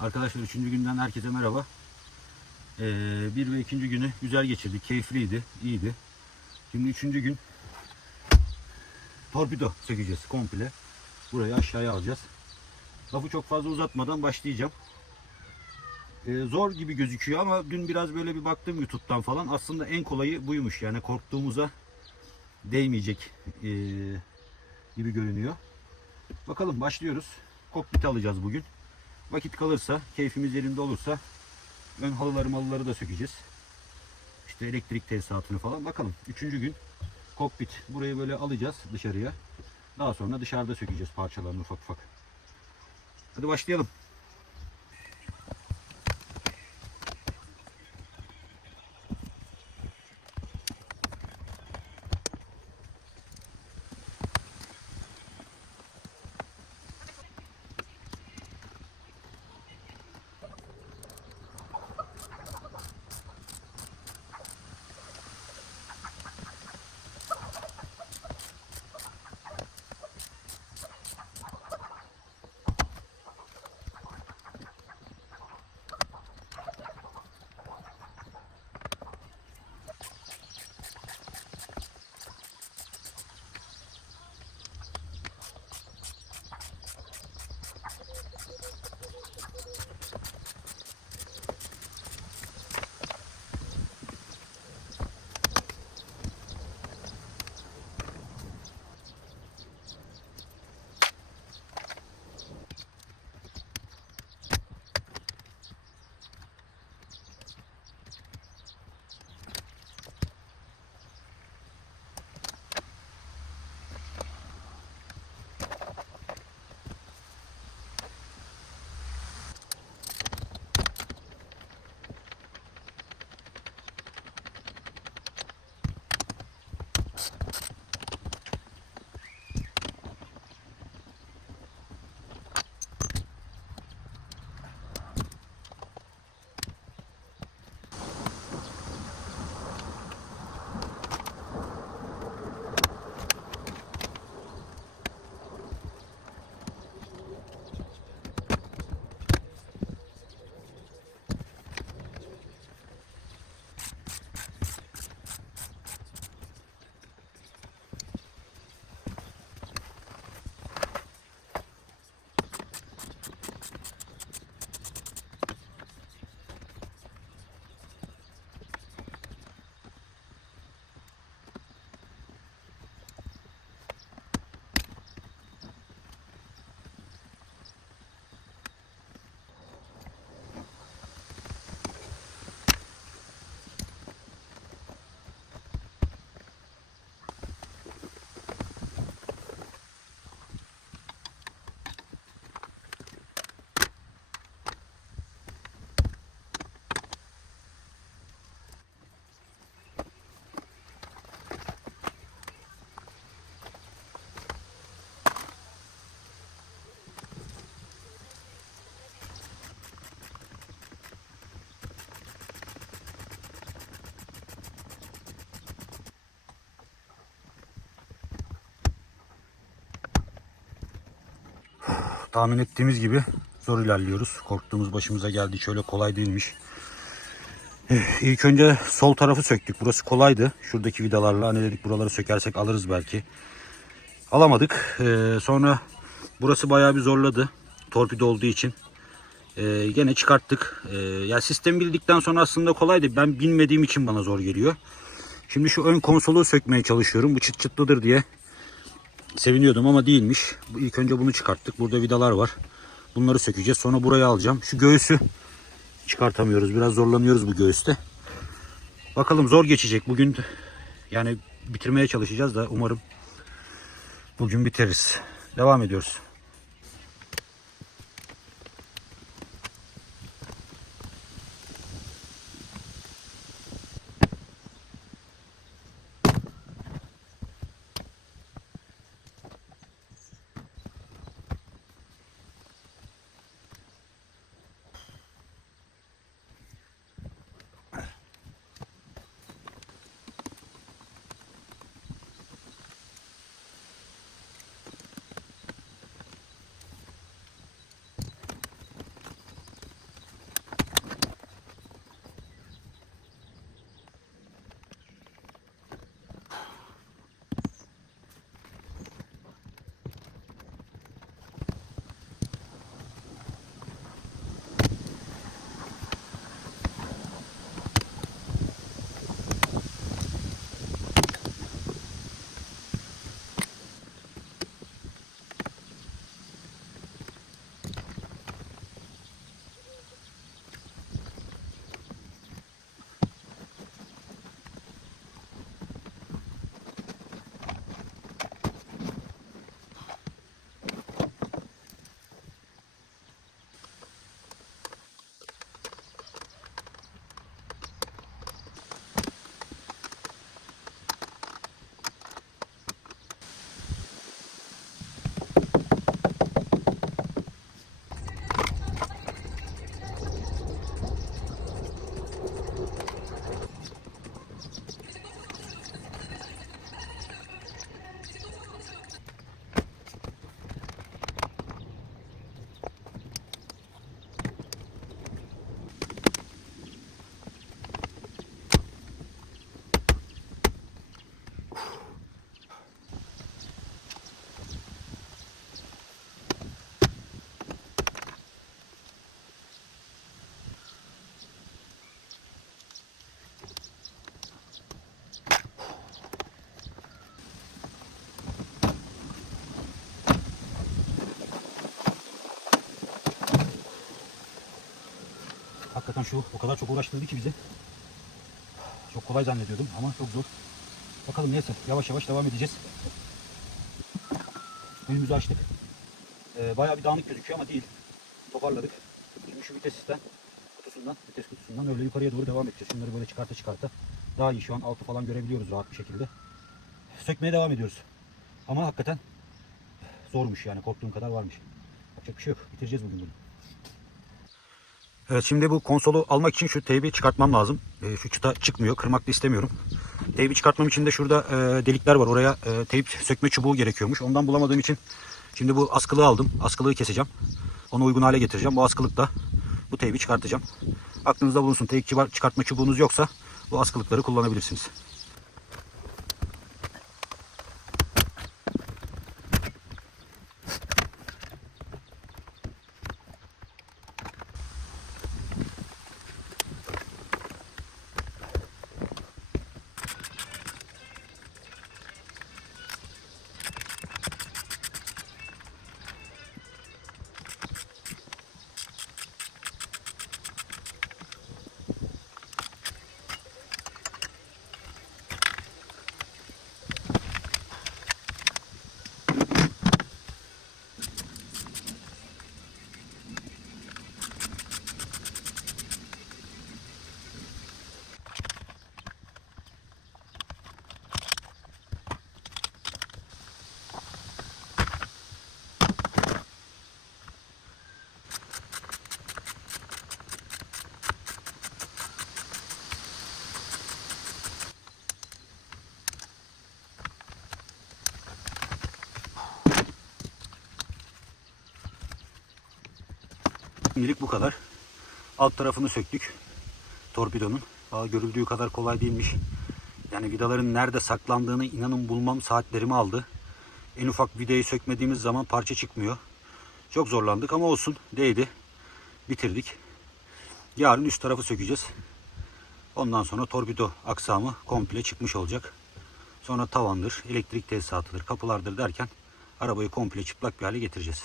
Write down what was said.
Arkadaşlar üçüncü günden herkese merhaba. Ee, bir ve ikinci günü güzel geçirdik. Keyifliydi, iyiydi. Şimdi üçüncü gün torpido sökeceğiz komple. Burayı aşağıya alacağız. Lafı çok fazla uzatmadan başlayacağım. Ee, zor gibi gözüküyor ama dün biraz böyle bir baktım YouTube'dan falan. Aslında en kolayı buymuş. Yani korktuğumuza değmeyecek ee, gibi görünüyor. Bakalım başlıyoruz. Kokpit alacağız bugün. Vakit kalırsa, keyfimiz yerinde olursa ön halıları malıları da sökeceğiz. İşte elektrik tesisatını falan. Bakalım. Üçüncü gün kokpit. Burayı böyle alacağız dışarıya. Daha sonra dışarıda sökeceğiz parçalarını ufak ufak. Hadi başlayalım. Tahmin ettiğimiz gibi zor ilerliyoruz. Korktuğumuz başımıza geldi. Şöyle kolay değilmiş. Eh, İlk önce sol tarafı söktük. Burası kolaydı. Şuradaki vidalarla hani dedik buraları sökersek alırız belki. Alamadık. Ee, sonra burası bayağı bir zorladı. Torpido olduğu için. Ee, gene çıkarttık. Ee, ya sistemi bildikten sonra aslında kolaydı. Ben bilmediğim için bana zor geliyor. Şimdi şu ön konsolu sökmeye çalışıyorum. Bu çıt çıtlıdır diye seviniyordum ama değilmiş. İlk önce bunu çıkarttık. Burada vidalar var. Bunları sökeceğiz. Sonra burayı alacağım. Şu göğüsü çıkartamıyoruz. Biraz zorlanıyoruz bu göğüste. Bakalım zor geçecek. Bugün yani bitirmeye çalışacağız da umarım bugün biteriz. Devam ediyoruz. Hakikaten şu o kadar çok uğraştırdı ki bizi. Çok kolay zannediyordum ama çok zor. Bakalım neyse yavaş yavaş devam edeceğiz. Önümüzü açtık. Ee, bayağı bir dağınık gözüküyor ama değil. Toparladık. Şimdi şu vites sistem kutusundan, vites kutusundan öyle yukarıya doğru devam edeceğiz. Şunları böyle çıkarta çıkarta. Daha iyi şu an altı falan görebiliyoruz rahat bir şekilde. Sökmeye devam ediyoruz. Ama hakikaten zormuş yani korktuğum kadar varmış. Yapacak bir şey yok. Bitireceğiz bugün bunu. Evet şimdi bu konsolu almak için şu teybi çıkartmam lazım. E, şu çıta çıkmıyor. Kırmak da istemiyorum. Teybi çıkartmam için de şurada e, delikler var. Oraya e, teyp sökme çubuğu gerekiyormuş. Ondan bulamadığım için şimdi bu askılığı aldım. Askılığı keseceğim. Onu uygun hale getireceğim. Bu askılıkla bu teybi çıkartacağım. Aklınızda bulunsun. Çıkar- çıkartma çubuğunuz yoksa bu askılıkları kullanabilirsiniz. Şimdilik bu kadar. Alt tarafını söktük. Torpidonun. Daha görüldüğü kadar kolay değilmiş. Yani vidaların nerede saklandığını inanın bulmam saatlerimi aldı. En ufak vidayı sökmediğimiz zaman parça çıkmıyor. Çok zorlandık ama olsun. Değdi. Bitirdik. Yarın üst tarafı sökeceğiz. Ondan sonra torpido aksamı komple çıkmış olacak. Sonra tavandır, elektrik tesisatıdır, kapılardır derken arabayı komple çıplak bir hale getireceğiz.